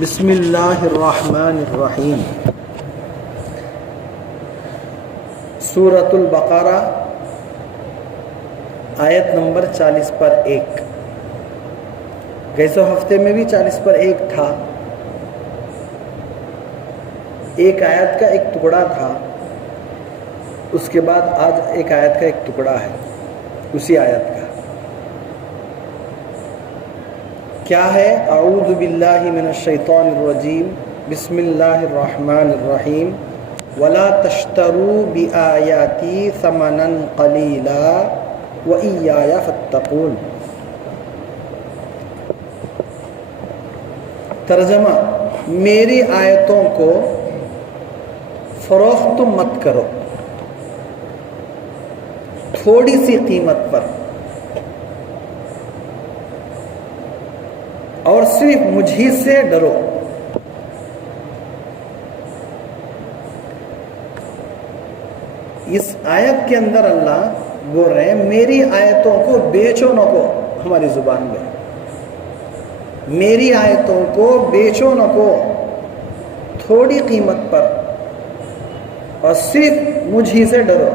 بسم اللہ الرحمن الرحیم۔ سورۃ البقرہ آیت نمبر 40 پر 1۔ گئے ہفتے میں بھی 40 پر 1 تھا، ایک آیت کا ایک ٹکڑا تھا، اس کے بعد آج ایک آیت کا ایک ٹکڑا ہے اسی آیت کا۔ کیا ہے؟ اعوذ باللہ من الشیطان الرجیم، بسم اللہ الرحمن الرحیم۔ ولا تشتروا بآیاتی ثمنا قلیلا وإیایا فاتقون۔ ترجمہ: میری آیتوں کو فروخت مت کرو تھوڑی سی قیمت پر، اور صرف مجھی سے ڈرو۔ اس آیت کے اندر اللہ بول رہے ہیں میری آیتوں کو بیچو نہ کو، ہماری زبان میں میری آیتوں کو بیچو نہ کو تھوڑی قیمت پر، اور صرف مجھی سے ڈرو۔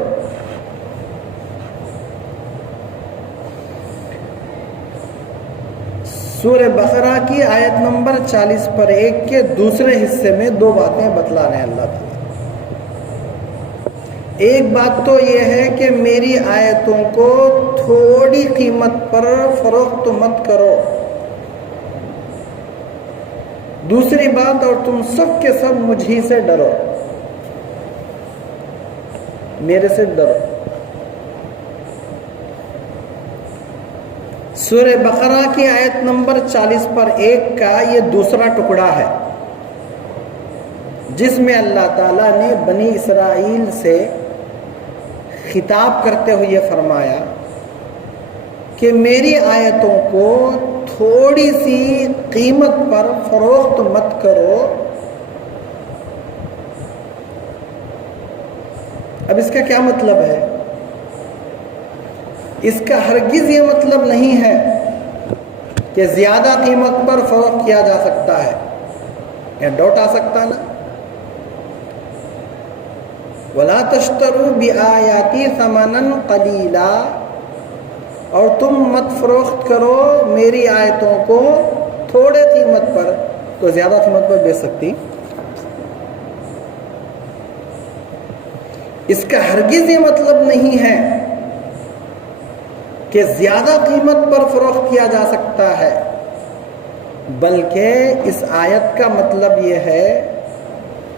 سورہ بقرہ کی آیت نمبر 40 پر 1 کے دوسرے حصے میں دو باتیں بتلا رہے ہیں اللہ تعالیٰ۔ ایک بات تو یہ ہے کہ میری آیتوں کو تھوڑی قیمت پر فروخت مت کرو، دوسری بات اور تم سب کے سب مجھی سے ڈرو، میرے سے ڈرو۔ سورہ بقرہ کی آیت نمبر 40 پر 1 کا یہ دوسرا ٹکڑا ہے، جس میں اللہ تعالیٰ نے بنی اسرائیل سے خطاب کرتے ہوئے فرمایا کہ میری آیتوں کو تھوڑی سی قیمت پر فروخت مت کرو۔ اب اس کا کیا مطلب ہے؟ اس کا ہرگز یہ مطلب نہیں ہے کہ زیادہ قیمت پر فروخت کیا جا سکتا ہے، یا ڈاؤٹ آ سکتا نا، وَلَا تَشْتَرُوا بِآیَاتِي ثَمَنًا قَلِيلًا، اور تم مت فروخت کرو میری آیتوں کو تھوڑے قیمت پر، تو زیادہ قیمت پر بیچ سکتی؟ اس کا ہرگز یہ مطلب نہیں ہے کہ زیادہ قیمت پر فروخت کیا جا سکتا ہے، بلکہ اس آیت کا مطلب یہ ہے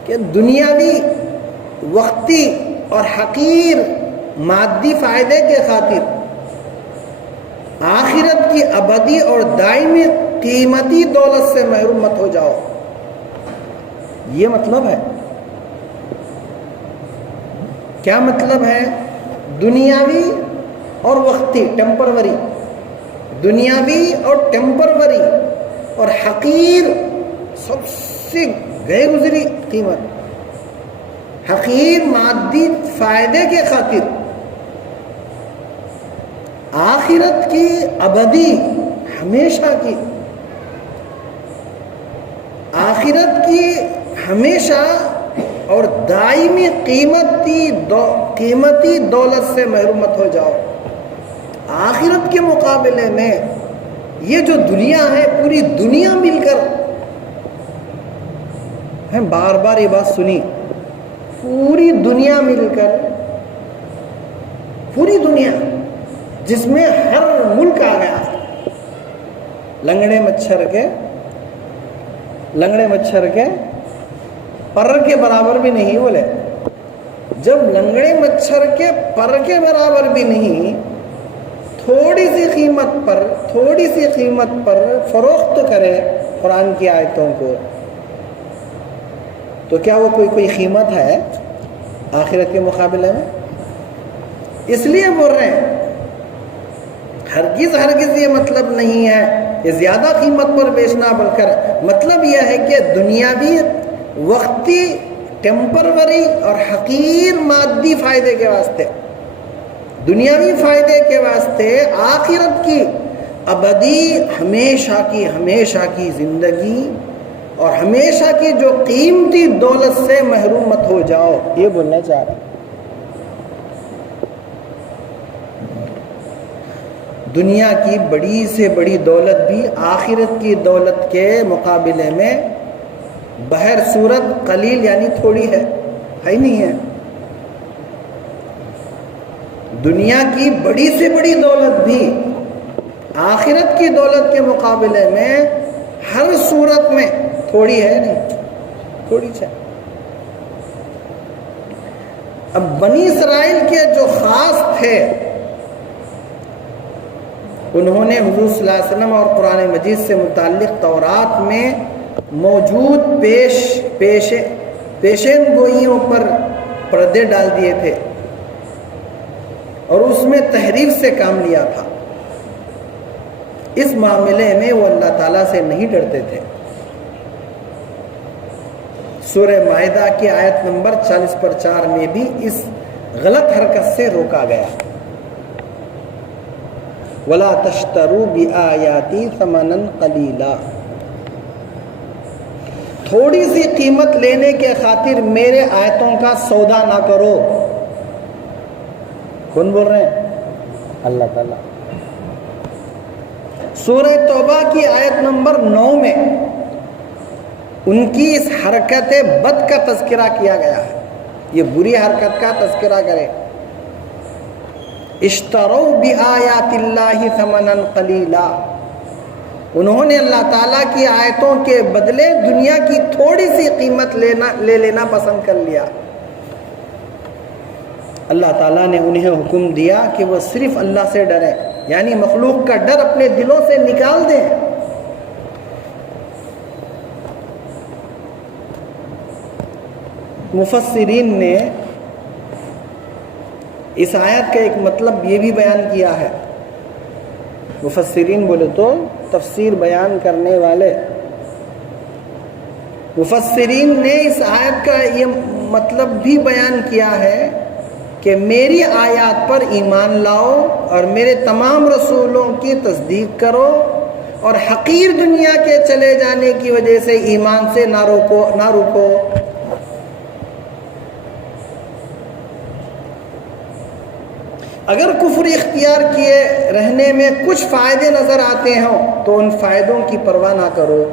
کہ دنیاوی وقتی اور حقیر مادی فائدے کے خاطر آخرت کی ابدی اور دائمی قیمتی دولت سے محروم مت ہو جاؤ، یہ مطلب ہے۔ کیا مطلب ہے؟ دنیاوی اور وقتی، ٹیمپروری، دنیاوی اور ٹیمپروری اور حقیر، سب سے گئے گزری قیمت، حقیر مادی فائدے کے خاطر آخرت کی ابدی، ہمیشہ کی، آخرت کی ہمیشہ اور دائمی قیمتی دولت سے محروم مت ہو جاؤ۔ آخرت کے مقابلے میں یہ جو دنیا ہے، پوری دنیا مل کر، ہم بار بار یہ بات سنی، پوری دنیا مل کر، پوری دنیا جس میں ہر ملک آ گیا، لنگڑے مچھر کے پر کے برابر بھی نہیں، بولے جب لنگڑے مچھر کے پر کے برابر بھی نہیں، تھوڑی سی قیمت پر فروخت کرے قرآن کی آیتوں کو، تو کیا وہ کوئی قیمت ہے آخرت کے مقابلے میں؟ اس لیے بول رہے ہیں ہرگز یہ مطلب نہیں ہے کہ زیادہ قیمت پر بیچنا، بلکہ مطلب یہ ہے کہ دنیاوی وقتی ٹیمپروری اور حقیر مادی فائدے کے واسطے، دنیاوی فائدے کے واسطے آخرت کی ابدی ہمیشہ کی زندگی اور ہمیشہ کی جو قیمتی دولت سے محروم مت ہو جاؤ، یہ بولنا چاہ رہا ہوں۔ دنیا کی بڑی سے بڑی دولت بھی آخرت کی دولت کے مقابلے میں بہر صورت قلیل یعنی تھوڑی ہے ہی نہیں ہے۔ دنیا کی بڑی سے بڑی دولت بھی آخرت کی دولت کے مقابلے میں ہر صورت میں تھوڑی ہے نہیں، تھوڑی ہے۔ اب بنی اسرائیل کے جو خاص تھے، انہوں نے حضور صلی اللہ علیہ وسلم اور قرآن مجید سے متعلق تورات میں موجود پیشین گوئیوں پر پردے ڈال دیے تھے اور اس میں تحریف سے کام لیا تھا۔ اس معاملے میں وہ اللہ تعالیٰ سے نہیں ڈرتے تھے۔ سورہ مائدہ کی آیت نمبر 40/4 میں بھی اس غلط حرکت سے روکا گیا۔ وَلَا تَشْتَرُوا بِآيَاتِي ثَمَنًا قَلِيلًا، تھوڑی سی قیمت لینے کے خاطر میرے آیتوں کا سودا نہ کرو۔ کون بول رہے ہیں؟ اللہ تعالیٰ۔ سورہ توبہ کی آیت نمبر 9 میں ان کی اس حرکت بد کا تذکرہ کیا گیا ہے۔ یہ بری حرکت کا تذکرہ کرے، اشتروا بآیات اللہ ثمنا قلیلا، انہوں نے اللہ تعالیٰ کی آیتوں کے بدلے دنیا کی تھوڑی سی قیمت لے لینا پسند کر لیا۔ اللہ تعالیٰ نے انہیں حکم دیا کہ وہ صرف اللہ سے ڈریں، یعنی مخلوق کا ڈر اپنے دلوں سے نکال دیں۔ مفسرین نے اس آیت کا ایک مطلب یہ بھی بیان کیا ہے۔ مفسرین بولے تو تفسیر بیان کرنے والے، مفسرین نے اس آیت کا یہ مطلب بھی بیان کیا ہے کہ میری آیات پر ایمان لاؤ اور میرے تمام رسولوں کی تصدیق کرو، اور حقیر دنیا کے چلے جانے کی وجہ سے ایمان سے نہ رکو۔ اگر کفر اختیار کیے رہنے میں کچھ فائدے نظر آتے ہوں تو ان فائدوں کی پرواہ نہ کرو۔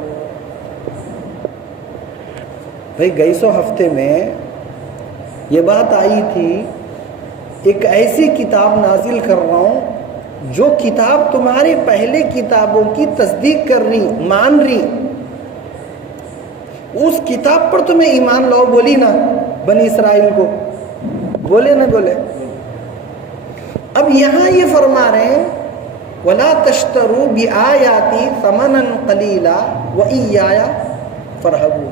بھئی گئی سو ہفتے میں یہ بات آئی تھی، ایک ایسی کتاب نازل کر رہا ہوں جو کتاب تمہاری پہلے کتابوں کی تصدیق کر رہی، مان رہی، اس کتاب پر تمہیں ایمان لاؤ بولی نا بنی اسرائیل کو، بولے نہ بولے؟ اب یہاں یہ فرما رہے ہیں وَلَا تَشْتَرُوا بِآيَاتِي ثَمَنًا قَلِيلًا وَإِيَّايَ فَارْهَبُونِ۔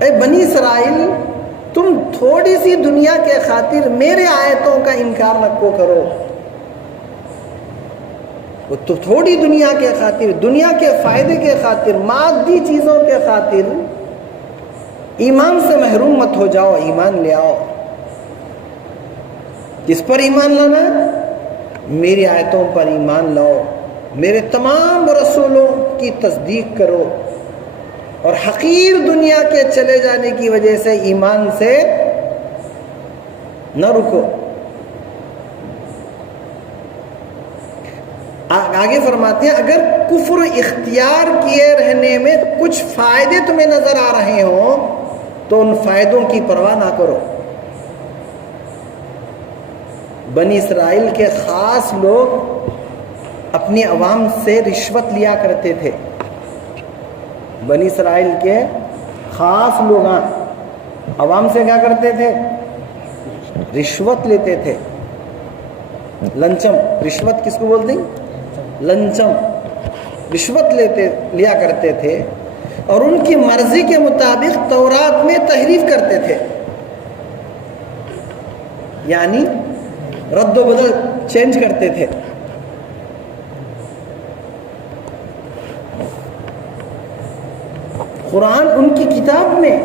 اے بنی اسرائیل، تم تھوڑی سی دنیا کے خاطر میرے آیتوں کا انکار نہ کرو۔ تو تھوڑی دنیا کے خاطر، دنیا کے فائدے کے خاطر، مادی چیزوں کے خاطر ایمان سے محروم مت ہو جاؤ، ایمان لے آؤ۔ کس پر ایمان لانا ہے؟ میری آیتوں پر ایمان لاؤ، میرے تمام رسولوں کی تصدیق کرو، اور حقیر دنیا کے چلے جانے کی وجہ سے ایمان سے نہ رکو۔ آگے فرماتے ہیں اگر کفر اختیار کیے رہنے میں کچھ فائدے تمہیں نظر آ رہے ہوں تو ان فائدوں کی پرواہ نہ کرو۔ بنی اسرائیل کے خاص لوگ اپنی عوام سے رشوت لیا کرتے تھے۔ بنی اسرائیل کے خاص لوگ عوام سے کیا کرتے تھے؟ رشوت لیتے تھے۔ لنچم، رشوت کس کو بولتے ہیں؟ لنچم، رشوت لیا کرتے تھے، اور ان کی مرضی کے مطابق تورات میں تحریف کرتے تھے، یعنی رد و بدل چینج کرتے تھے۔ قرآن ان کی کتاب میں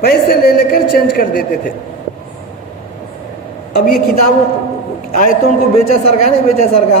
پیسے لے کر چینج کر دیتے تھے۔ اب یہ کتابوں آیتوں کو بیچا سرکا نہیں بیچا سرکا؟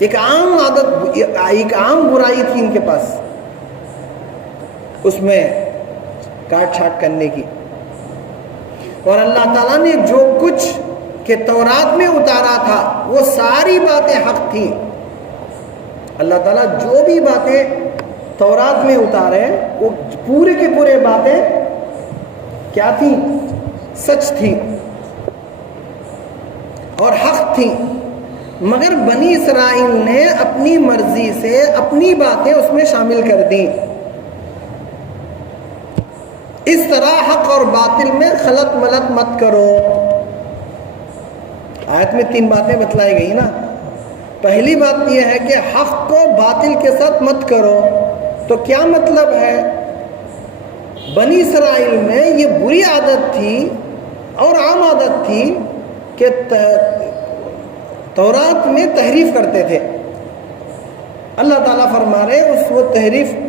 ایک عام عادت، ایک عام برائی تھی ان کے پاس اس میں کاٹ چھاٹ کرنے کی. اور اللہ تعالیٰ نے جو کچھ کہ تورات میں اتارا تھا وہ ساری باتیں حق تھی. اللہ تعالیٰ جو بھی باتیں تورات میں اتارے وہ پورے کے پورے باتیں کیا تھی؟ سچ تھی اور حق تھی. مگر بنی اسرائیل نے اپنی مرضی سے اپنی باتیں اس میں شامل کر دیں. اس طرح حق اور باطل میں خلط ملط مت کرو. آیت میں 3 باتیں بتلائی گئی نا. پہلی بات یہ ہے کہ حق کو باطل کے ساتھ مت کرو. تو کیا مطلب ہے؟ بنی اسرائیل میں یہ بری عادت تھی اور عام عادت تھی کہ تورات میں تحریف کرتے تھے. اللہ تعالیٰ فرما رہے اس وہ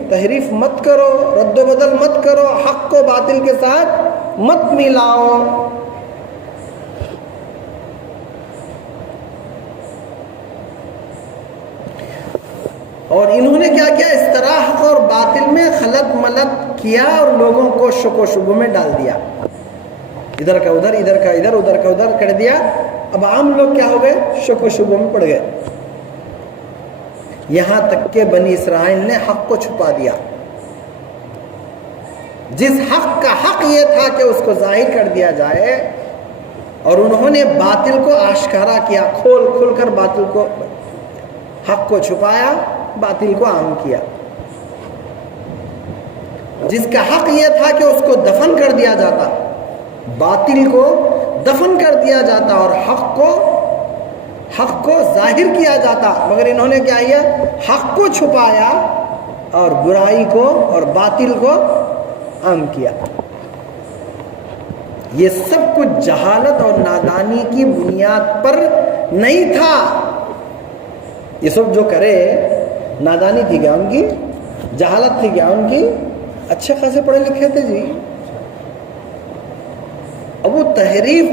تحریف مت کرو، رد و بدل مت کرو، حق کو باطل کے ساتھ مت ملاؤ. اور انہوں نے کیا کیا؟ اس طرح حق اور باطل میں خلط ملط کیا اور لوگوں کو شک و شبہ میں ڈال دیا. ادھر کا ادھر، ادھر کا ادھر، ادھر کا ادھر کر دیا. اب عام لوگ کیا ہو گئے؟ شک و شبہ میں پڑ گئے. یہاں تک کہ بنی اسرائیل نے حق کو چھپا دیا. جس حق کا حق یہ تھا کہ اس کو ظاہر کر دیا جائے، اور انہوں نے باطل کو آشکارا کیا، کھول کھول کر باطل کو، حق کو چھپایا، باطل کو عام کیا. جس کا حق یہ تھا کہ اس کو دفن کر دیا جاتا، باطل کو دفن کر دیا جاتا اور حق کو ظاہر کیا جاتا، مگر انہوں نے کیا کیا؟ حق کو چھپایا اور برائی کو اور باطل کو عام کیا. یہ سب کچھ جہالت اور نادانی کی بنیاد پر نہیں تھا. یہ سب جو کرے نادانی تھی کیا ان کی؟ جہالت تھی کیا ان کی؟ اچھے خاصے پڑھے لکھے تھے جی. اب وہ تحریف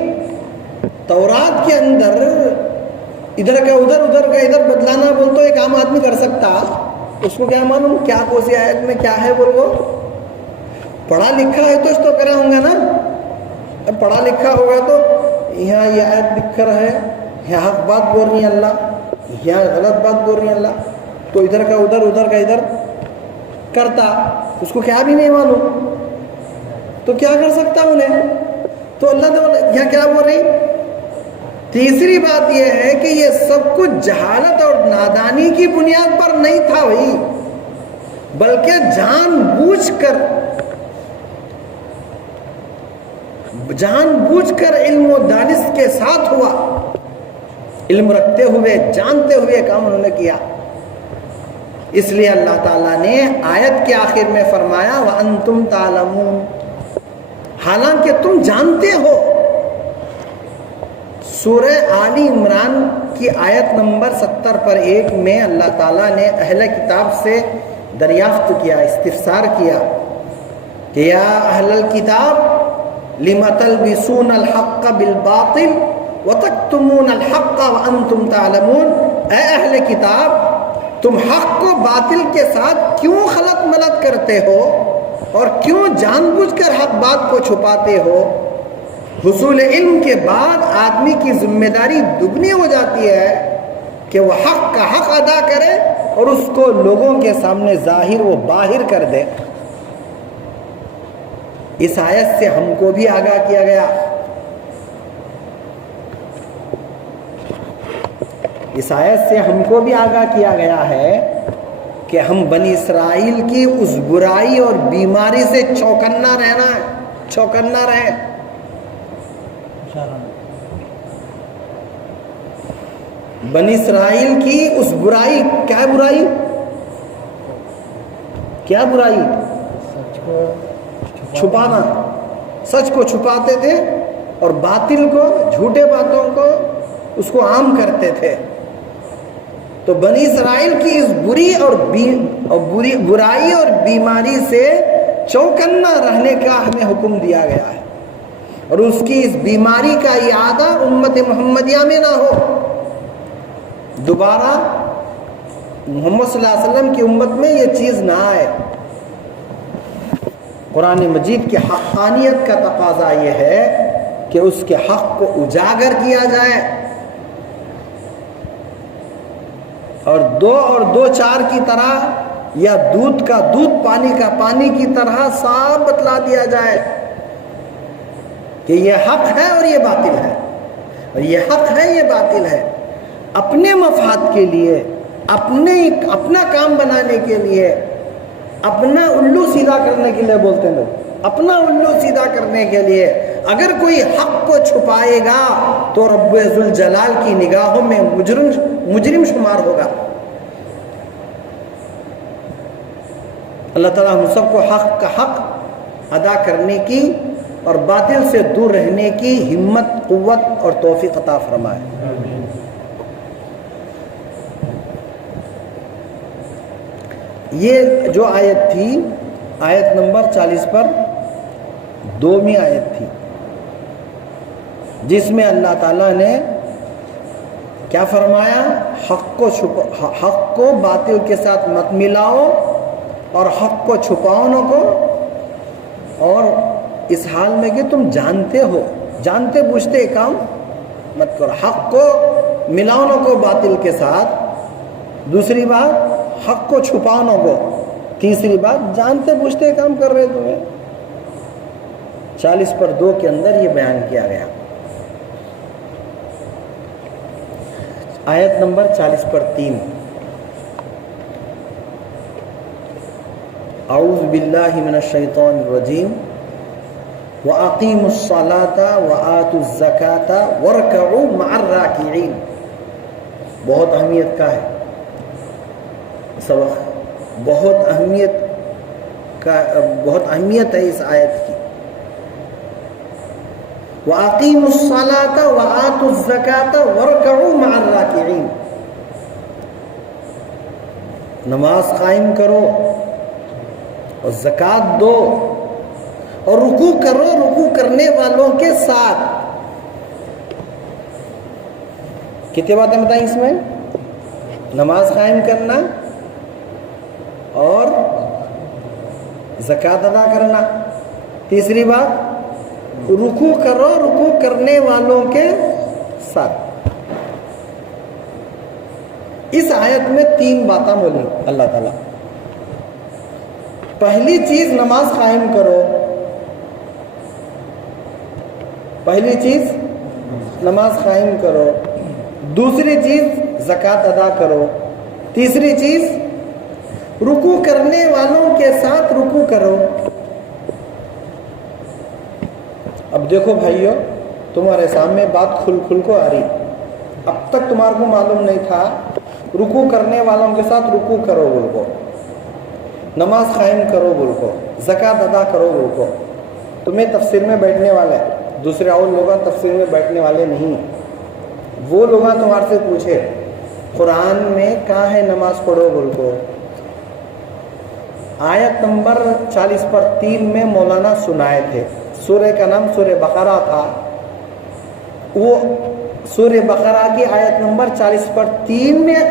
تورات کے اندر ادھر کا ادھر، ادھر کا ادھر بدلانا بول تو ایک عام آدمی کر سکتا. اس کو کیا معلوم کیا کوسی آیت میں کیا ہے بول. وہ پڑھا لکھا ہے تو اس تو کرا ہوں گا نا. اب پڑھا لکھا ہوگا تو یہاں یہ آیت لکھ کر ہے، یہاں حق بات بول رہی ہے اللہ، یہاں غلط بات بول رہی ہے اللہ، تو ادھر کا ادھر، ادھر کا ادھر کرتا. اس کو کیا بھی نہیں معلوم تو کیا کر سکتا انہیں. تو اللہ تعالیٰ یہاں کیا بول رہی؟ تیسری بات یہ ہے کہ یہ سب کچھ جہالت اور نادانی کی بنیاد پر نہیں تھا بھائی، بلکہ جان بوجھ کر علم و دانش کے ساتھ ہوا. علم رکھتے ہوئے، جانتے ہوئے کام انہوں نے کیا. اس لیے اللہ تعالیٰ نے آیت کے آخر میں فرمایا وَأَنْتُمْ تَعْلَمُونَ، حالانکہ تم جانتے ہو. سورہ آل عمران کی آیت نمبر 70 پر 1 میں اللہ تعالیٰ نے اہل کتاب سے دریافت کیا، استفسار کیا کہ یا اہل الکتاب لم تلبسون الحق بالباطل وتکتمون الحق وانتم تعلمون. اے اہل کتاب، تم حق کو باطل کے ساتھ کیوں خلط ملط کرتے ہو اور کیوں جان بوجھ کر حق بات کو چھپاتے ہو؟ حصول علم کے بعد آدمی کی ذمہ داری دگنی ہو جاتی ہے کہ وہ حق کا حق ادا کرے اور اس کو لوگوں کے سامنے ظاہر و باہر کر دے. اس آیت سے ہم کو بھی آگاہ کیا گیا. اس آیت سے ہم کو بھی آگاہ کیا گیا ہے کہ ہم بنی اسرائیل کی اس برائی اور بیماری سے چوکنا رہنا ہے، چوکنا رہے. بنی اسرائیل کی اس برائی، کیا برائی؟ کیا برائی؟ چھپانا. سچ کو چھپاتے تھے اور باطل کو، جھوٹے باتوں کو اس کو عام کرتے تھے. تو بنی اسرائیل کی اس برائی اور بیماری سے چوکنا رہنے کا ہمیں حکم دیا گیا ہے، اور اس کی اس بیماری کا اعادہ امت محمدیہ میں نہ ہو. دوبارہ محمد صلی اللہ علیہ وسلم کی امت میں یہ چیز نہ آئے. قرآن مجید کی حقانیت کا تقاضا یہ ہے کہ اس کے حق کو اجاگر کیا جائے اور دو چار کی طرح یا دودھ کا دودھ پانی کا پانی کی طرح صاف بتلا دیا جائے کہ یہ حق ہے اور یہ باطل ہے، اور یہ حق ہے یہ باطل ہے. اپنے مفاد کے لیے، اپنا کام بنانے کے لیے، اپنا الو سیدھا کرنے کے لیے بولتے ہیں لوگ، اپنا الو سیدھا کرنے کے لیے اگر کوئی حق کو چھپائے گا تو رب ذوالجلال کی نگاہوں میں مجرم شمار ہوگا. اللہ تعالیٰ ہم سب کو حق کا حق ادا کرنے کی اور باطل سے دور رہنے کی ہمت، قوت اور توفیق عطا فرمائے. یہ جو آیت تھی، آیت نمبر 40 پر 2ویں آیت تھی، جس میں اللہ تعالیٰ نے کیا فرمایا؟ حق کو باطل کے ساتھ مت ملاؤ اور حق کو چھپاؤ نہ کو، اور اس حال میں کہ تم جانتے ہو، جانتے بوجھتے کام مت کرو. حق کو ملاؤ نہ کو باطل کے ساتھ، دوسری بات حق کو چھپاؤ نہ کو، تیسری بات جانتے بوجھتے کام کر رہے تمہیں. 40 پر 2 کے اندر یہ بیان کیا گیا. آیت نمبر 40 پر 3، اعوذ باللہ من الشیطان الرجیم وَأَقِيمُوا الصَّلَاةَ وَآتُوا الزَّكَاةَ وَارْكَعُوا مَعَ الرَّاكِعِينَ. بہت اہمیت کا ہے سبق، بہت اہمیت ہے اس آیت کی. وَأَقِيمُوا الصَّلَاةَ وَآتُوا الزَّكَاةَ وَارْكَعُوا مَعَ الرَّاكِعِينَ. نماز قائم کرو اور زکوٰۃ دو اور رکوع کرو رکوع کرنے والوں کے ساتھ. کتنی باتیں بتائیں اس میں؟ نماز قائم کرنا اور زکوٰۃ ادا کرنا. تیسری بات رکوع کرو رکوع کرنے والوں کے ساتھ. اس آیت میں 3 باتیں بولی اللہ تعالیٰ. پہلی چیز نماز قائم کرو، پہلی چیز نماز قائم کرو، دوسری چیز زکوٰۃ ادا کرو، تیسری چیز رکوع کرنے والوں کے ساتھ رکوع کرو. اب دیکھو بھائیو، تمہارے سامنے بات کھل کو آ رہی. اب تک تمہارے کو معلوم نہیں تھا رکوع کرنے والوں کے ساتھ رکوع کرو بول کو، نماز قائم کرو بول کو، زکوٰۃ ادا کرو بول کو. تمہیں تفسیر میں بیٹھنے والے، دوسرے اور لوگ تفسیر میں بیٹھنے والے نہیں. وہ لوگ تمہارے سے پوچھے قرآن میں کہاں ہے نماز پڑھو بول کو. آیت نمبر 40 پر 3 میں مولانا سنائے تھے. سورہ کا نام سورہ بقرہ تھا. وہ سورہ بقرہ کی آیت نمبر 40 پر 3 میں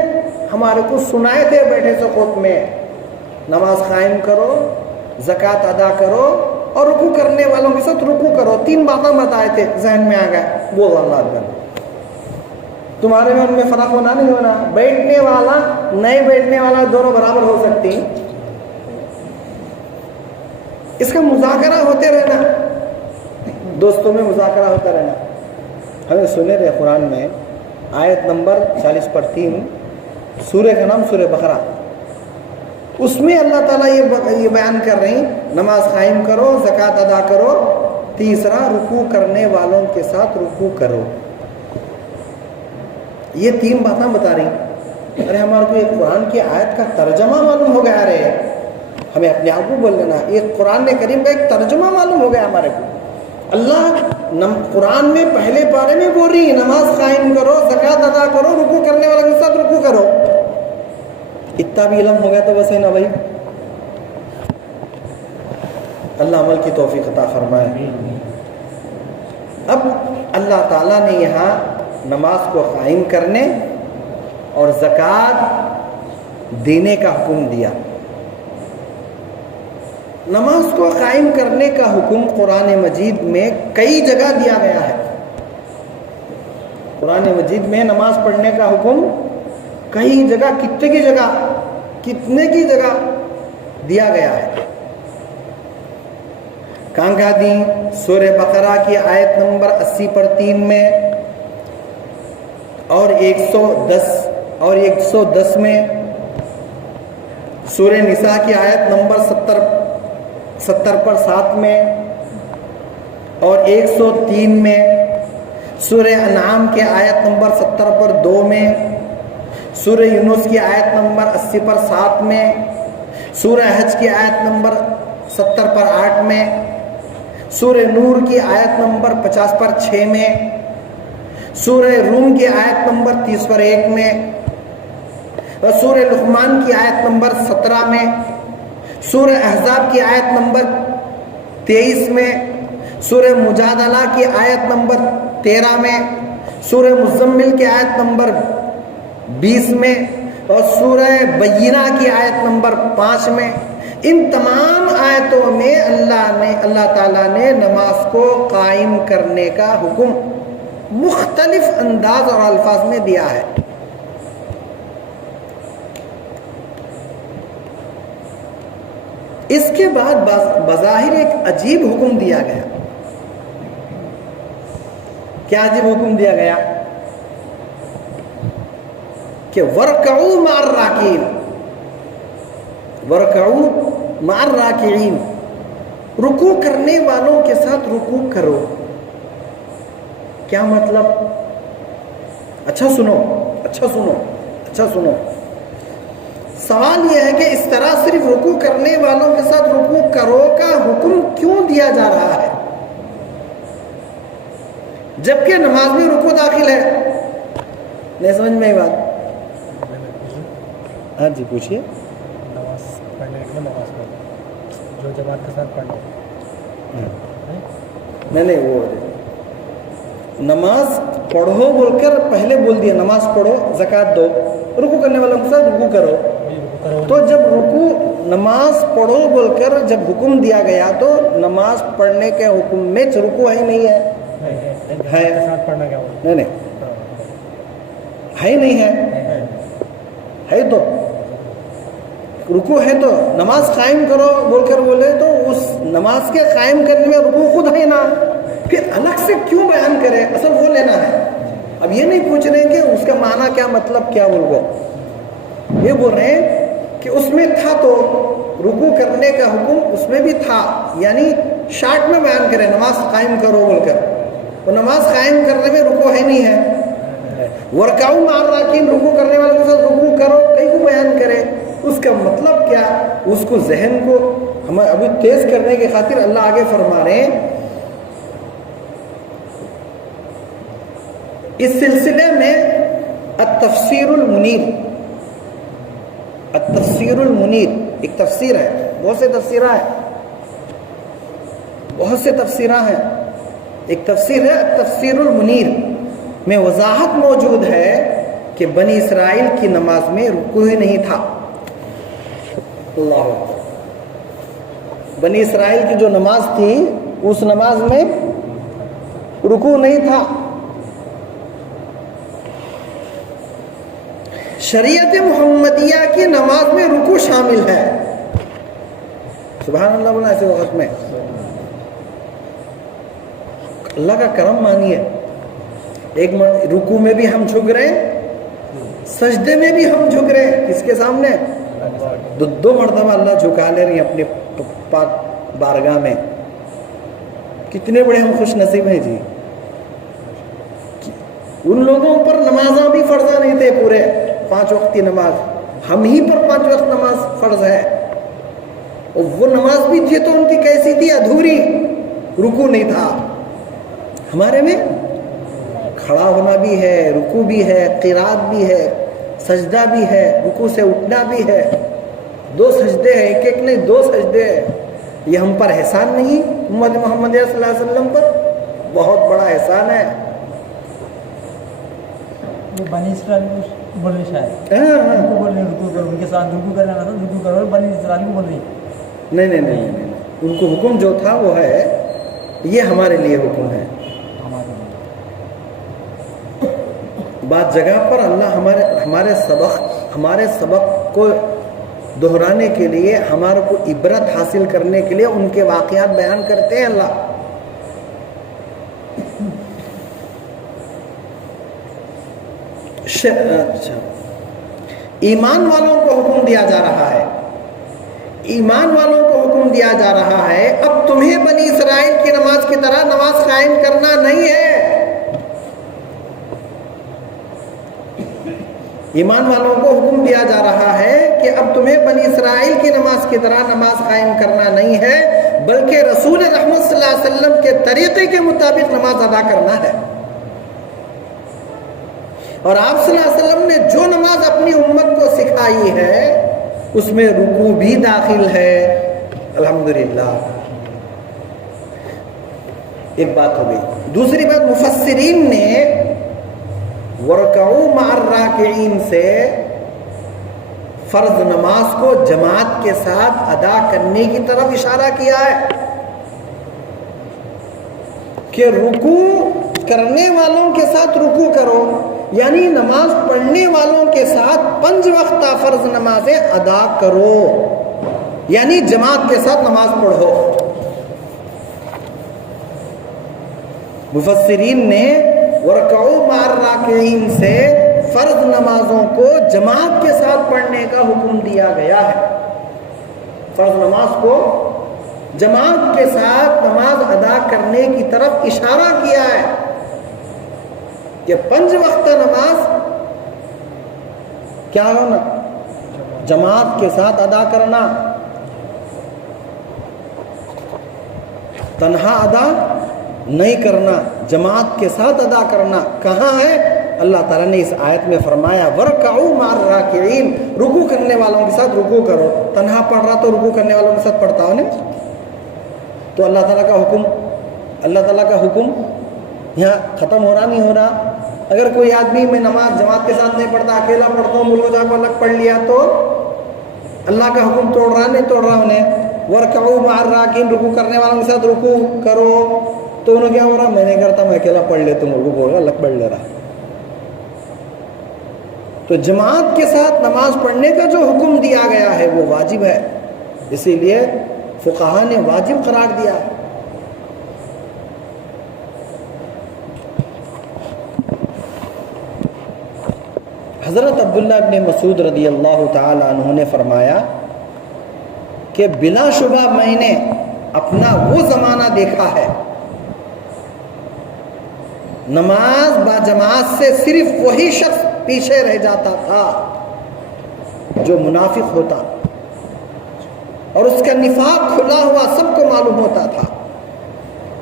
ہمارے کو سنائے تھے بیٹھے سے خود میں، نماز قائم کرو، زکوٰۃ ادا کرو اور رکوع کرنے والوں کے ساتھ رکوع کرو. 3 باتیں بتائے تھے، ذہن میں آ گئے. بول اللہ اکبر. تمہارے میں ان میں فرق ہونا نہیں ہونا. بیٹھنے والا نہیں بیٹھنے والا دونوں برابر ہو سکتی. اس کا مذاکرہ ہوتے رہنا، دوستوں میں مذاکرہ ہوتا رہنا. ہمیں سنے رہے قرآن میں آیت نمبر 40 پر 3، سورہ کا نام سورہ بقرہ. اس میں اللہ تعالیٰ یہ بیان کر رہے ہیں نماز قائم کرو، زکوٰۃ ادا کرو، تیسرا رکوع کرنے والوں کے ساتھ رکوع کرو. یہ 3 باتیں بتا رہی. ارے ہمارے کو یہ قرآن کی آیت کا ترجمہ معلوم ہو گیا. رہے ہمیں اپنے آپ کو بول لینا یہ قرآن کریم کا ایک ترجمہ معلوم ہو گیا ہمارے کو. اللہ قرآن میں پہلے پارے میں بول رہی ہے نماز قائم کرو، زکوٰۃ ادا کرو، رکوع کرنے والوں کے ساتھ رکوع کرو. اتنا بھی علم ہو گیا تو بس ہے نا بھائی. اللہ عمل کی توفیق عطا فرمائے. اب اللہ تعالیٰ نے یہاں نماز کو قائم کرنے اور زکوٰۃ دینے کا حکم دیا. نماز کو قائم کرنے کا حکم قرآن مجید میں کئی جگہ دیا گیا ہے. قرآن مجید میں نماز پڑھنے کا حکم کئی جگہ, کتنے کی جگہ دیا گیا ہے. کہاں دی؟ سورہ بقرہ کی آیت نمبر 80/3 میں اور 110 میں. سورہ نساء کی آیت نمبر 70/7 میں اور 103 میں. سورہ انعام کی آیت نمبر 70/2 میں. سورہ یونس کی آیت نمبر 80/7 میں. سورہ حج کی آیت نمبر 70/8 میں. سورہ نور کی آیت نمبر 50/6 میں. سورہ روم کی آیت نمبر 30/1 میں اور سورہ لقمان کی آیت نمبر 17 میں. سورہ احزاب کی آیت نمبر 23 میں. سورہ مجادلہ کی آیت نمبر 13 میں. سورہ مزمل کی آیت نمبر 20 میں اور سورہ بینہ کی آیت نمبر 5 میں. ان تمام آیتوں میں اللہ تعالیٰ نے نماز کو قائم کرنے کا حکم مختلف انداز اور الفاظ میں دیا ہے. اس کے بعد بظاہر ایک عجیب حکم دیا گیا. کیا عجیب حکم دیا گیا؟ کہ وَرْكَعُوا مَعَ الرَّاكِعِينَ، وَرْكَعُوا مَعَ الرَّاكِعِينَ، رکوع کرنے والوں کے ساتھ رکوع کرو. کیا مطلب؟ اچھا سنو. سوال یہ ہے کہ اس طرح صرف رکوع کرنے والوں کے ساتھ رکوع کرو کا حکم کیوں دیا جا رہا ہے جبکہ نماز میں رکوع داخل ہے؟ نہیں سمجھ میں بات؟ ہاں جی پوچھیے. نماز پڑھنے کے لیے نماز پڑھو جو جماعت کے ساتھ پڑھو. نہیں وہ نماز پڑھو بول کر پہلے بول دیا نماز پڑھو زکوٰۃ دو، رکوع کرنے والوں کے ساتھ رکوع کرو. تو جب نماز پڑھو بول کر جب حکم دیا گیا تو نماز پڑھنے کے حکم میں رکوع ہے نہیں ہے؟ ہے. نہیں ہے نہیں ہے تو رکوع ہے تو نماز قائم کرو بول کر بولے تو اس نماز کے قائم کرنے میں رکوع خود ہے نا، پھر الگ سے کیوں بیان کرے؟ اصل وہ لینا ہے. اب یہ نہیں پوچھ رہے کہ اس کا معنی کیا، مطلب کیا بول گو. یہ بول رہے ہیں کہ اس میں تھا تو رکوع کرنے کا حکم اس میں بھی تھا، یعنی شارٹ میں بیان کرے نماز قائم کرو بول کر. وہ نماز قائم کرنے میں رکوع ہے نہیں ہے. ورکعوا مع الراکعین، رکوع کرنے والوں کے ساتھ رکوع کرو کئی کو بیان کرے. اس کا مطلب کیا؟ اس کو ذہن کو ہمیں ابھی تیز کرنے کی خاطر اللہ آگے فرما رہے ہیں. اس سلسلے میں التفسیر المنیر ایک تفسیر ہے، بہت سے تفسیریں ہیں. ایک تفسیر ہے التفسیر المنیر، میں وضاحت موجود ہے کہ بنی اسرائیل کی نماز میں رکوع ہی نہیں تھا. اللہ اکبر. بنی اسرائیل کی جو نماز تھی اس نماز میں رکوع نہیں تھا. شریعت محمدیہ کی نماز میں رکوع شامل ہے. سبحان اللہ بولا ایسے وقت میں. اللہ کا کرم مانیے، ایک رکوع میں بھی ہم جھک رہے ہیں، سجدے میں بھی ہم جھک رہے ہیں. کس کے سامنے؟ دو مرتبہ اللہ جھکا لے رہی ہیں اپنے پاک بارگاہ میں. کتنے بڑے ہم خوش نصیب ہیں جی. ان لوگوں پر نمازاں بھی فرض نہیں تھے، پورے 5 وقتی نماز. ہم ہی پر 5 وقت نماز فرض ہے، اور وہ نماز بھی تھی تو ان کی کیسی تھی؟ ادھوری. رکوع نہیں تھا. ہمارے میں کھڑا ہونا بھی ہے، رکوع بھی ہے، قرات بھی ہے، سجدہ بھی ہے، رکوع سے اٹھنا بھی ہے. 2 سجدے ہیں، ایک نہیں 2 سجدے ہیں. یہ ہم پر احسان نہیں؟ امت محمد صلی اللہ علیہ وسلم پر بہت بڑا احسان ہے. یہ بنی اسرائیل کو بول رہے شاید ہاں ان کو ہاں بول رہے رکوع کرو، ان کے ساتھ رکوع کرنا تھا رکوع کرو، اور بنی اسرائیل کو بول رہی نہیں، ان کو حکم جو تھا وہ ہے، یہ ہمارے لیے حکم ہے۔ ہمارے بعض جگہ پر اللہ ہمارے سبق کو دہرانے کے لیے، ہمارے کو عبرت حاصل کرنے کے لیے ان کے واقعات بیان کرتے ہیں اللہ۔ اچھا، ایمان والوں کو حکم دیا جا رہا ہے، ایمان والوں کو حکم دیا جا رہا ہے اب تمہیں بنی اسرائیل کی نماز کی طرح نماز قائم کرنا نہیں ہے۔ ایمان والوں کو حکم دیا جا رہا ہے کہ اب تمہیں بنی اسرائیل کی نماز کی طرح نماز قائم کرنا نہیں ہے، بلکہ رسول رحمت صلی اللہ علیہ وسلم کے طریقے کے مطابق نماز ادا کرنا ہے۔ اور آپ صلی اللہ علیہ وسلم نے جو نماز اپنی امت کو سکھائی ہے اس میں رکوع بھی داخل ہے۔ الحمدللہ، ایک بات ہو گئی۔ دوسری بات، مفسرین نے وَرْكَعُوا مَعَ الرَّاكِعِينَ سے فرض نماز کو جماعت کے ساتھ ادا کرنے کی طرف اشارہ کیا ہے کہ رکوع کرنے والوں کے ساتھ رکوع کرو، یعنی نماز پڑھنے والوں کے ساتھ 5 وقتہ فرض نمازیں ادا کرو، یعنی جماعت کے ساتھ نماز پڑھو۔ مفسرین نے وَرْكَعُوا مَعَ الرَّاكِعِينَ سے فرض نمازوں کو جماعت کے ساتھ پڑھنے کا حکم دیا گیا ہے۔ فرض نماز کو جماعت کے ساتھ نماز ادا کرنے کی طرف اشارہ کیا ہے کہ 5 وقت نماز کیا ہونا؟ جماعت کے ساتھ ادا کرنا، تنہا ادا نہیں کرنا، جماعت کے ساتھ ادا کرنا۔ کہاں ہے؟ اللہ تعالیٰ نے اس آیت میں فرمایا وَرْكَعُوا مَعَ الرَّاكِعِينَ، رکوع کرنے والوں کے ساتھ رکوع کرو۔ تنہا پڑھ رہا تو رکوع کرنے والوں کے ساتھ پڑھتا ہو نہیں؟ تو اللہ تعالیٰ کا حکم یہاں ختم ہو رہا نہیں ہو رہا؟ اگر کوئی آدمی میں نماز جماعت کے ساتھ نہیں پڑھتا، اکیلا پڑھتا ہوں، ملک جا کو الگ پڑھ لیا، تو اللہ کا حکم توڑ رہا نہیں توڑ رہا انہیں؟ وَرْكَعُوا مَعَ الرَّاكِعِينَ، رکوع کرنے والوں کے ساتھ رکوع کرو، تو انہوں کیا ہو رہا؟ میں نہیں کرتا، میں اکیلا پڑھ لیتا ہوں، رکوع بول رہا، الگ پڑھ لے رہا۔ تو جماعت کے ساتھ نماز پڑھنے کا جو حکم دیا گیا ہے وہ واجب ہے، اسی لیے فقہا نے واجب قرار دیا۔ حضرت عبداللہ ابن مسعود رضی اللہ تعالی عنہ نے فرمایا کہ بلا شبہ میں نے اپنا وہ زمانہ دیکھا ہے نماز با جماعت سے صرف وہی شخص پیچھے رہ جاتا تھا جو منافق ہوتا، اور اس کا نفاق کھلا ہوا سب کو معلوم ہوتا تھا،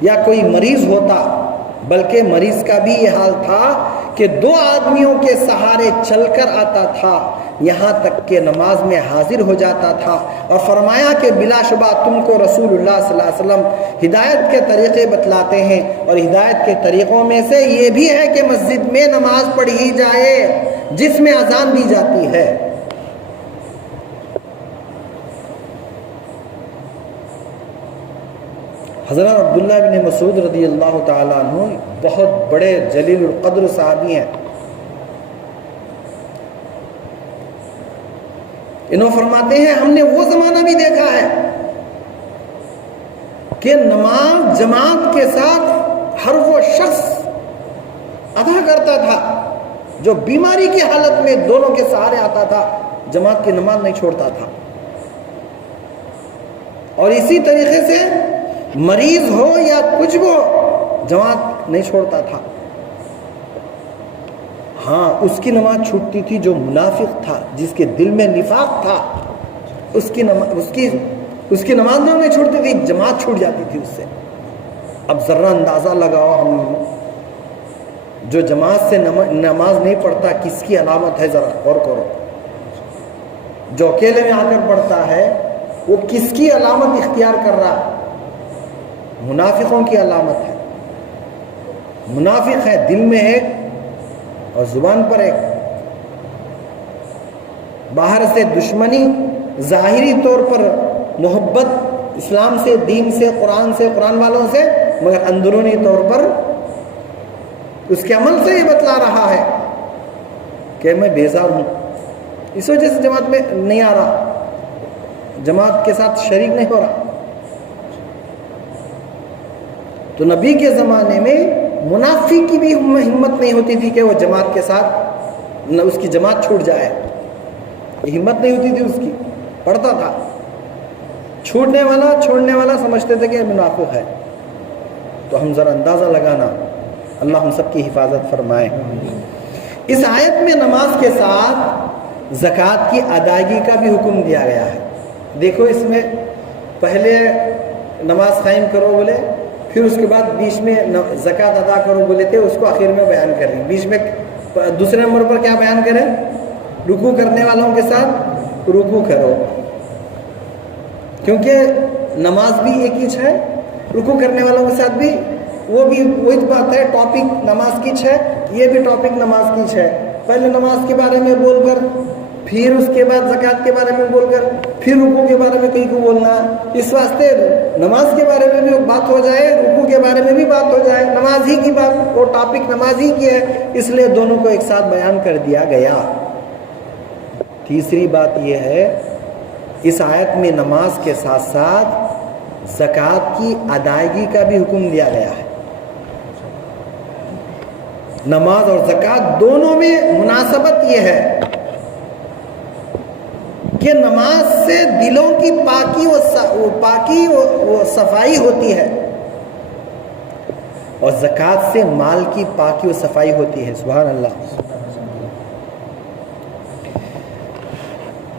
یا کوئی مریض ہوتا، بلکہ مریض کا بھی یہ حال تھا کہ 2 آدمیوں کے سہارے چل کر آتا تھا، یہاں تک کہ نماز میں حاضر ہو جاتا تھا۔ اور فرمایا کہ بلا شبہ تم کو رسول اللہ صلی اللہ علیہ وسلم ہدایت کے طریقے بتلاتے ہیں، اور ہدایت کے طریقوں میں سے یہ بھی ہے کہ مسجد میں نماز پڑھی جائے جس میں اذان دی جاتی ہے۔ حضرت عبداللہ بن مسعود رضی اللہ تعالیٰ عنہ بہت بڑے جلیل القدر صحابی ہیں۔ انہوں فرماتے ہیں ہم نے وہ زمانہ بھی دیکھا ہے کہ نماز جماعت کے ساتھ ہر وہ شخص ادا کرتا تھا جو بیماری کی حالت میں دونوں کے سہارے آتا تھا، جماعت کی نماز نہیں چھوڑتا تھا، اور اسی طریقے سے مریض ہو یا کچھ ہو جماعت نہیں چھوڑتا تھا۔ ہاں، اس کی نماز چھوٹتی تھی جو منافق تھا، جس کے دل میں نفاق تھا، اس کی نماز نہیں چھوڑتی تھی، جماعت چھوٹ جاتی تھی اس سے۔ اب ذرا اندازہ لگاؤ، ہم جو جماعت سے نماز نہیں پڑھتا کس کی علامت ہے؟ ذرا غور کرو۔ جو اکیلے میں آ کر پڑھتا ہے وہ کس کی علامت اختیار کر رہا؟ منافقوں کی علامت ہے۔ منافق ہے، دل میں ایک اور زبان پر ایک. باہر سے دشمنی، ظاہری طور پر محبت اسلام سے، دین سے، قرآن والوں سے، مگر اندرونی طور پر اس کے عمل سے یہ بتلا رہا ہے کہ میں بیزار ہوں، اس وجہ سے جماعت میں نہیں آ رہا، جماعت کے ساتھ شریک نہیں ہو رہا. تو نبی کے زمانے میں منافق کی بھی ہمت نہیں ہوتی تھی کہ وہ جماعت کے ساتھ اس کی جماعت چھوٹ جائے. یہ ہمت نہیں ہوتی تھی اس کی. پڑھتا تھا، چھوڑنے والا سمجھتے تھے کہ منافق ہے. تو ہم ذرا اندازہ لگانا، اللہ ہم سب کی حفاظت فرمائے. اس آیت میں نماز کے ساتھ زکوٰۃ کی ادائیگی کا بھی حکم دیا گیا ہے. دیکھو اس میں پہلے نماز قائم کرو بولے، پھر اس کے بعد بیچ میں زکوٰۃ ادا کرو بولے تھے، اس کو آخر میں بیان کر رہی. بیچ میں دوسرے نمبر پر کیا بیان کریں؟ رکوع کرنے والوں کے ساتھ رکوع کرو، کیونکہ نماز بھی ایک ہی ہے، رکوع کرنے والوں کے ساتھ بھی وہ بھی وہی بات ہے. ٹاپک نماز کی ہے، یہ بھی ٹاپک نماز کی ہے. پہلے نماز کے بارے میں بول کر، پھر اس کے بعد زکوٰۃ کے بارے میں بول کر، پھر رکوع کے بارے میں کہیں کو بولنا. اس واسطے نماز کے بارے میں بھی بات ہو جائے، رکوع کے بارے میں بھی بات ہو جائے. نماز ہی کی بات، وہ ٹاپک نماز ہی کی ہے، اس لیے دونوں کو ایک ساتھ بیان کر دیا گیا. تیسری بات یہ ہے، اس آیت میں نماز کے ساتھ ساتھ زکوٰۃ کی ادائیگی کا بھی حکم دیا گیا ہے. نماز اور زکوٰۃ دونوں میں مناسبت یہ ہے کہ نماز سے دلوں کی پاکی و صفائی ہوتی ہے، اور زکوٰۃ سے مال کی پاکی و صفائی ہوتی ہے. سبحان اللہ.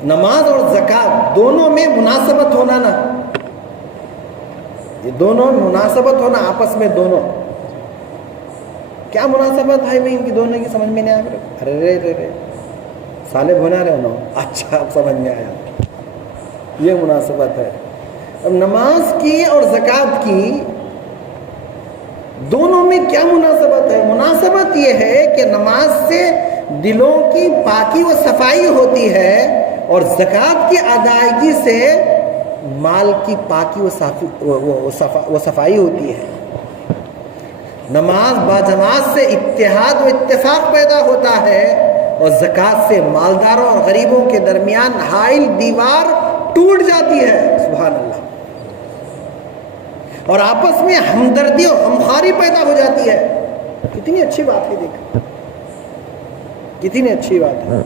نماز اور زکوٰۃ دونوں میں مناسبت ہونا نا، یہ دونوں مناسبت ہونا آپس میں. دونوں کیا مناسبت ہے ان کی دونوں کی؟ سمجھ میں نہیں آ رہا. ارے سالے بھونا رہے ہو. اچھا اب سمجھ میں آیا، یہ مناسبت ہے. اب نماز کی اور زکوٰۃ کی دونوں میں کیا مناسبت ہے؟ مناسبت یہ ہے کہ نماز سے دلوں کی پاکی و صفائی ہوتی ہے، اور زکوٰۃ کی ادائیگی سے مال کی پاکی و صفائی ہوتی ہے. نماز با جماعت سے اتحاد و اتفاق پیدا ہوتا ہے، اور زکوٰۃ سے مالداروں اور غریبوں کے درمیان حائل دیوار ٹوٹ جاتی ہے. سبحان اللہ. اور آپس میں ہمدردی اور غمخواری پیدا ہو جاتی ہے. کتنی اچھی بات ہے، دیکھ کتنی اچھی بات ہے.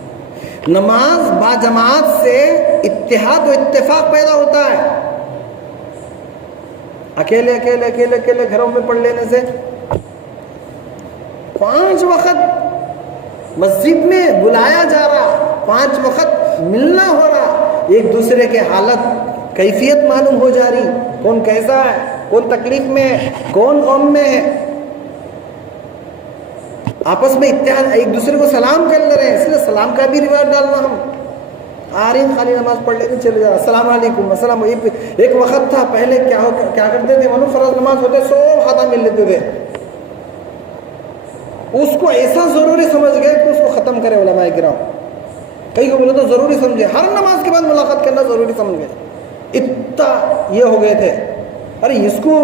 نماز با جماعت سے اتحاد و اتفاق پیدا ہوتا ہے. اکیلے گھروں میں پڑھ لینے سے 5 وقت مسجد میں بلایا جا رہا، 5 وقت ملنا ہو رہا، ایک دوسرے کے حالت کیفیت معلوم ہو جا رہی، کون کیسا ہے، کون تکلیف میں ہے، کون غم میں ہے. آپس میں اتحاد، ایک دوسرے کو سلام کر لے رہے ہیں. اس لیے سلام کا بھی رواج ڈالنا. ہم آ رہے ہیں خالی نماز پڑھ لیتے چلے جا، السلام علیکم السلام. ایک وقت تھا پہلے کیا کرتے تھے معلوم؟ فرض نماز ہوتے سو ہاتھ مل لیتے تھے. اس کو ایسا ضروری سمجھ گئے کہ اس کو ختم کرے علماء کرام. کئی کو بولے تو ضروری سمجھے، ہر نماز کے بعد ملاقات کرنا ضروری سمجھ گئے. اتنا یہ ہو گئے تھے، ارے اس کو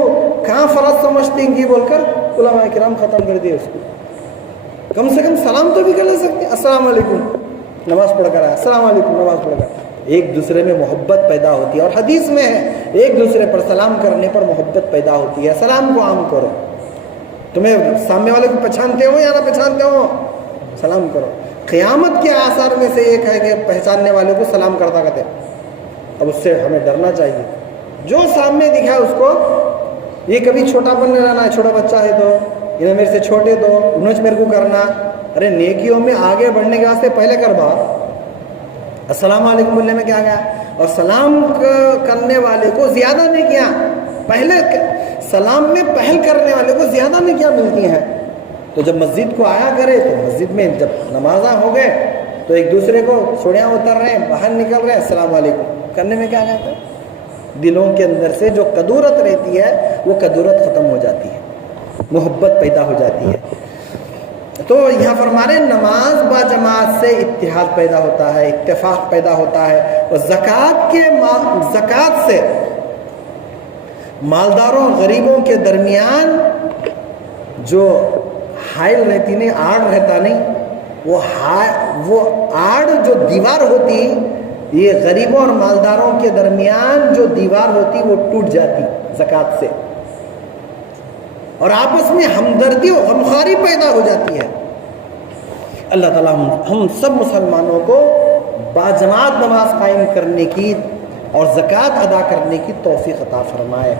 کہاں فرض سمجھتے ہیں بول کر علماء کرام ختم کر دیے اس کو. کم سے کم سلام تو بھی کر لے سکتے. السلام علیکم نماز پڑھ کر آیا، السلام علیکم نماز پڑھ کر. ایک دوسرے میں محبت پیدا ہوتی ہے، اور حدیث میں ہے ایک دوسرے پر سلام کرنے پر محبت پیدا ہوتی ہے. سلام کو عام کرو. تمہیں سامنے والے کو پہچانتے ہو یا نہ پہچانتے ہو، سلام کرو. قیامت کے آثار میں سے ایک ہے کہ پہچاننے والے کو سلام کرتا کرتے. اب اس سے ہمیں ڈرنا چاہیے. جو سامنے دکھا اس کو، یہ کبھی چھوٹا پن نہ رہنا، چھوٹا بچہ ہے تو انہیں میرے سے چھوٹے تو انہیں میرے کو کرنا. ارے نیکیوں میں آگے بڑھنے کے واسطے پہلے کر با. السلام علیکم بولنے میں کیا گیا؟ اور سلام کرنے والے کو زیادہ نہیں کیا، پہلے سلام میں پہل کرنے والے کو زیادہ نہیں کیا ملتی ہیں. تو جب مسجد کو آیا کرے تو مسجد میں جب نمازاں ہو گئے تو ایک دوسرے کو چھوڑیاں اتر رہے ہیں، باہر نکل رہے ہیں، السلام علیکم کرنے میں کیا جاتا ہے؟ دلوں کے اندر سے جو کدورت رہتی ہے وہ کدورت ختم ہو جاتی ہے، محبت پیدا ہو جاتی ہے. تو یہاں فرما رہے ہیں نماز با جماعت سے اتحاد پیدا ہوتا ہے، اتفاق پیدا ہوتا ہے، اور زکوٰۃ سے مالداروں غریبوں کے درمیان جو حائل رہتی نہیں، آڑ رہتا نہیں، وہ آڑ جو دیوار ہوتی، یہ غریبوں اور مالداروں کے درمیان جو دیوار ہوتی وہ ٹوٹ جاتی زکوٰۃ سے، اور آپس میں ہمدردی اور غمخواری پیدا ہو جاتی ہے۔ اللہ تعالیٰ ہم سب مسلمانوں کو باجماعت نماز قائم کرنے کی اور زکوٰۃ ادا کرنے کی توفیق عطا فرمائے۔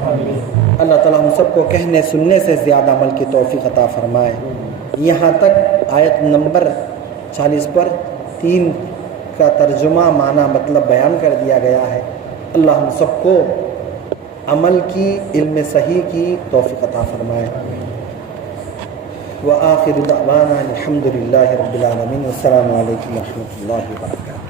اللہ تعالیٰ ہم سب کو کہنے سننے سے زیادہ عمل کی توفیق عطا فرمائے۔ یہاں تک آیت نمبر 40 پر 3 کا ترجمہ معنی مطلب بیان کر دیا گیا ہے۔ اللہ ہم سب کو عمل کی، علم صحیح کی توفیق عطا فرمائے۔ وآخر دعوانا الحمد للہ رب العالمین، والسلام علیکم ورحمۃ اللہ وبرکاتہ۔